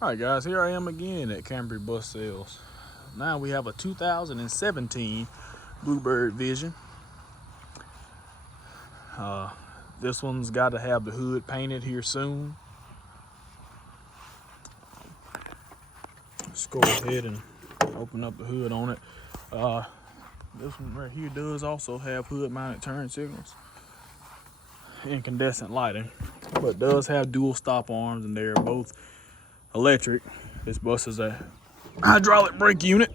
Alright guys, here I am again at Cambry Bus Sales. Now we have a 2017 Bluebird Vision. This one's got to have the hood painted here soon. Let's go ahead and open up the hood on it. This one right here does also have hood mounted turn signals, incandescent lighting, but does have dual stop arms, and they're both electric. This bus is a hydraulic brake unit.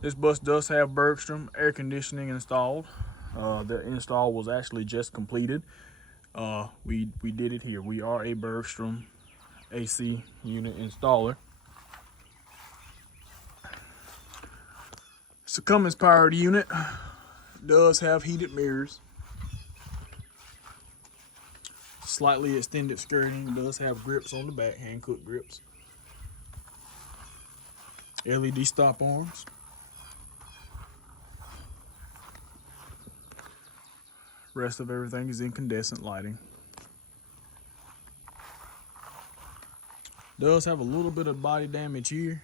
This bus does have Bergstrom air conditioning installed. The install was actually just completed. We did it here. We are a Bergstrom AC unit installer. It's a Cummins powered unit. Does have heated mirrors. Slightly extended skirting. Does have grips on the back, hand clip grips. LED stop arms. Rest of everything is incandescent lighting. Does have a little bit of body damage here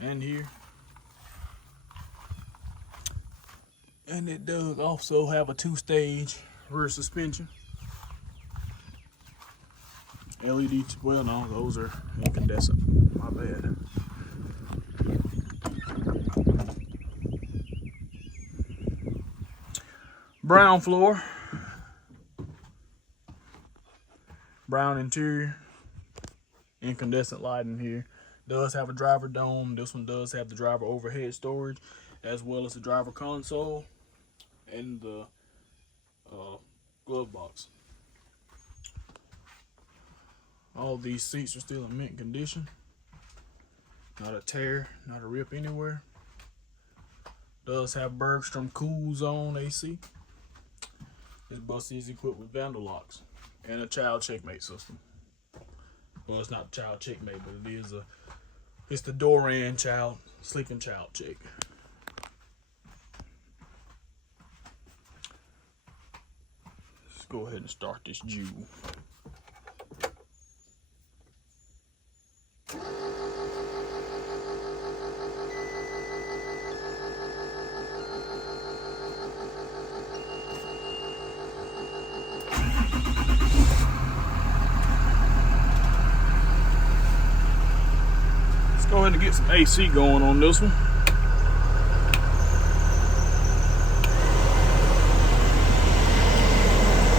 and here. And it does also have a 2-stage rear suspension. LED, well no, those are incandescent, my bad. Brown floor, brown interior, incandescent lighting here. Does have a driver dome. This one does have the driver overhead storage, as well as the driver console and the glove box. All these seats are still in mint condition. Not a tear, not a rip anywhere. Does have Bergstrom Cool Zone AC. This bus is equipped with vandal locks and a child checkmate system. Well, it's not child checkmate, but it is it's the Doran child sleeping child check. Let's go ahead and start this Jew. Go ahead and get some AC going on this one.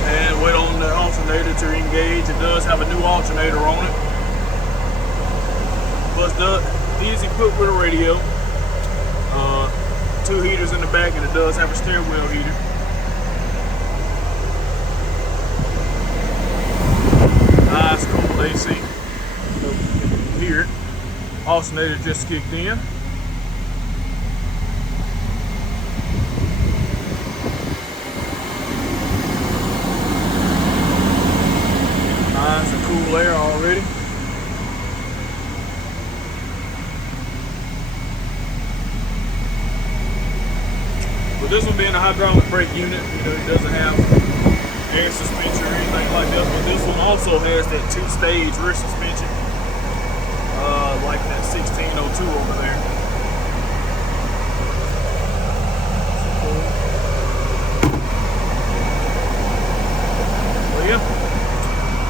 And wait on the alternator to engage. It does have a new alternator on it. Plus it is equipped with a radio. 2 heaters in the back, and it does have a steering wheel heater. Nice cool AC. You can hear it. Alternator just kicked in. Nice and cool air already. With this one being a hydraulic brake unit, it doesn't have air suspension or anything like that, but this one also has that 2-stage rear suspension. Like that 1602 over there. Well, yeah.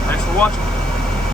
Thanks for watching.